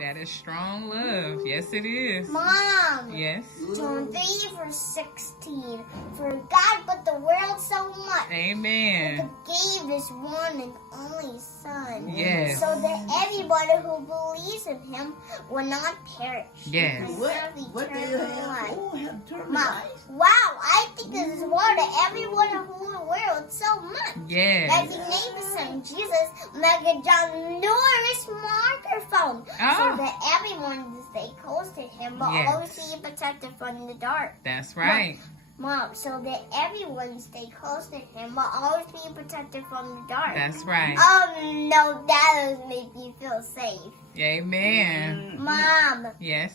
That is strong love. Yes, it is. Mom. Yes. John 3 verse 16. For God loved the world so much. Amen. That He gave His one and only Son. Yes. So that everybody who believes in Him will not perish. Yes. But have What do you eternal have? life. Oh, have eternal Mom, life. wow, I think this is more to everyone who the world so much. Yes. That He named His Son Jesus make a ginormous microphone. So that everyone will stay close to Him but Yes. always be protected from the dark. That's right. Mom, so that everyone stay close to Him but always be protected from the dark. That's right. Oh no, that does make me feel safe. Amen. Mom, Yes.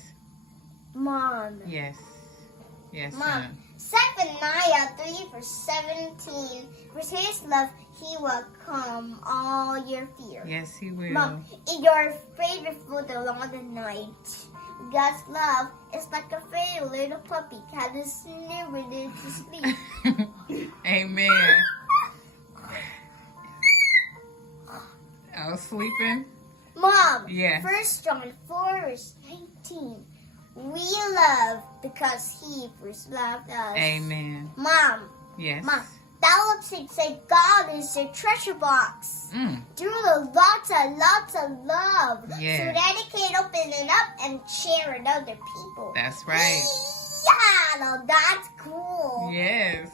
Mom. Yes. Yes, Mom, son. Zephaniah 3 verse 17. With His love, He will calm all your fear. Yes, he will. Mom, if you're afraid before the long night, God's love is like a fairy little puppy kind of sniveling to sleep. Amen. I was sleeping. Mom, Yeah. 1 John 4 verse 19. We love because He first loved us. Amen. Mom, Yes. Mom, that looks like God is a treasure box. Mm. Do lots of love. Yes. So that it can open it up and share it with other people. That's right. Yeah, no, that's cool. Yes.